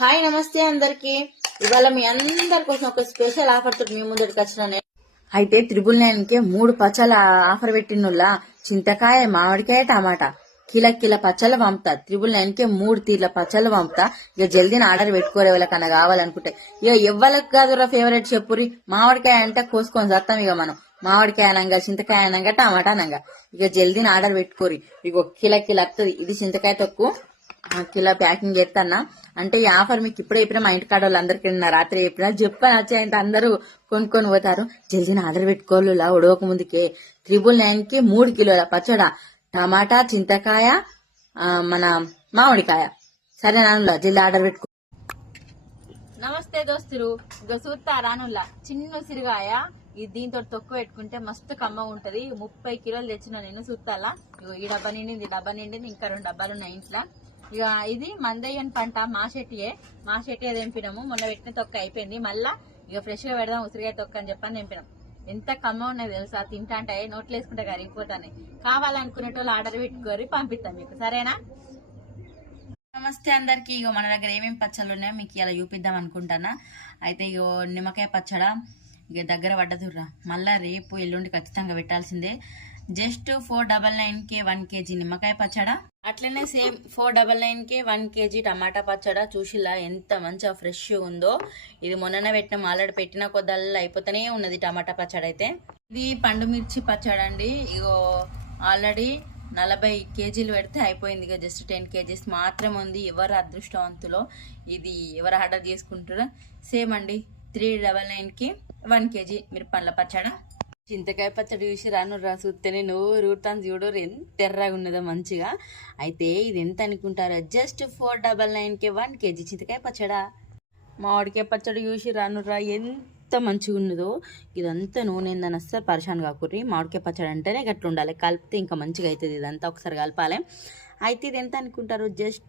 Hi నమస్తే అందరికి. ఇవాళ మీ అందరి కోసం ఒక స్పెషల్ ఆఫర్ తోటి మీ ముందరికి వచ్చిన. అయితే 999 కి 3 పచ్చల ఆఫర్ పెట్టినోళ్ళ చింతకాయ, మామిడికాయ, టమాటా కిల పచ్చలు పంపుతా. 999 కి 3 తీర్ల పచ్చలు పంపుతా. ఇక జల్దీని ఆర్డర్ పెట్టుకోరే వాళ్ళకన్నా కావాలనుకుంటే. ఇక ఎవ్వరికి కాదురా ఫేవరెట్ చెప్పురి. మామిడికాయ అంటే కోసుకొని చేస్తాం. ఇక మనం మామిడికాయ అనంగా, చింతకాయ అనంగా, టమాటా అనంగా ఇక జల్దీని ఆర్డర్ పెట్టుకోరి. ఇక కిల వస్తుంది. ఇది చింతకాయ తక్కువ కిలో ప్యాకింగ్ చేస్తానా. అంటే ఈ ఆఫర్ మీకు ఇప్పుడే చెప్పినా, మా ఇంటి కాడ వాళ్ళందరికీ రాత్రి చెప్పినా వచ్చాయంటే అందరూ కొనుక్కొని పోతారు. జల్దీని ఆర్డర్ పెట్టుకోవాలా ఉడవక ముందుకే. 999 కి 3 కిలోల పచ్చడ, టమాటా, చింతకాయ, మన మామిడికాయ. సరే నానులా జల్దీ ఆర్డర్ పెట్టుకో. నమస్తే దోస్తులు. ఇక చూస్తా రానుల్లా చిన్న సిరిగాయ. ఇది దీంతో తొక్కు పెట్టుకుంటే మస్తు కమ్మ ఉంటది. 30 కిలోలు తెచ్చిన నేను చూస్తాలా. ఈ డబ్బా నిండింది, ఇంకా 2 డబ్బాలు ఉన్నాయి ఇంట్లో. ఇక ఇది మందయ్యన్ పంట మా చెట్టియే తెంపినాము. మొన్న పెట్టిన తొక్క అయిపోయింది. మళ్ళా ఇక ఫ్రెష్ గా పెడదాం ఉసిరిగాయ తొక్క అని చెప్పని తెంపినాం. ఎంత కమ్మ ఉన్నది తెలుసా, తింటా అంటే నోట్లు వేసుకుంటే కరిగిపోతానే. కావాలనుకునేటోళ్ళు ఆర్డర్ పెట్టుకోరి, పంపిస్తాం మీకు. సరేనా? నమస్తే అందరికి. ఇగో మన దగ్గర ఏమేమి పచ్చళ్ళు ఉన్నాయో మీకు ఇలా చూపిద్దాం అనుకుంటానా. అయితే ఇగో నిమ్మకాయ పచ్చడ ఇక దగ్గర పడ్డదుర్రా. మళ్ళా రేపు ఎల్లుండి ఖచ్చితంగా పెట్టాల్సిందే. జస్ట్ 499 కి 1 kg నిమ్మకాయ పచ్చడ. అట్లనే సేమ్ 499 కి 1 kg టమాటా పచ్చడ. చూసిలా ఎంత మంచిగా ఫ్రెష్ ఉందో. ఇది మొన్ననే పెట్టినాం. ఆల్రెడీ పెట్టిన కొద్దల్లా అయిపోతూనే ఉన్నది టమాటా పచ్చడ. అయితే ఇది పండు మిర్చి పచ్చడ అండి. ఇగో ఆల్రెడీ 40 kgలు పెడితే అయిపోయింది. ఇక జస్ట్ 10 kgs మాత్రమే ఉంది. ఎవరు అదృష్టవంతులో ఇది ఎవరు ఆర్డర్ చేసుకుంటారో. సేమ్ అండి 399 కి 1 kg మిరపండ్ల పచ్చడ. చింతకాయ పచ్చడి చూసి చూస్తేనే నోరు ఊరుతాను. చూడరు ఎంత ఎర్రగా ఉన్నదో మంచిగా. అయితే ఇది ఎంత అనుకుంటారో, జస్ట్ 499 కి 1 kg చింతకాయ పచ్చడ. మామిడికాయ పచ్చడి చూసి ఎంత మంచిగా ఉన్నదో. ఇదంతా నూనె ఏందని అస్సలు పరిశాన్ కాకుర్రి. మామిడికాయ పచ్చడి అంటేనే గట్ల ఉండాలి. కలిపితే ఇంకా మంచిగా అవుతుంది. ఇదంతా ఒకసారి కలపాలి. అయితే ఇది ఎంత అనుకుంటారు, జస్ట్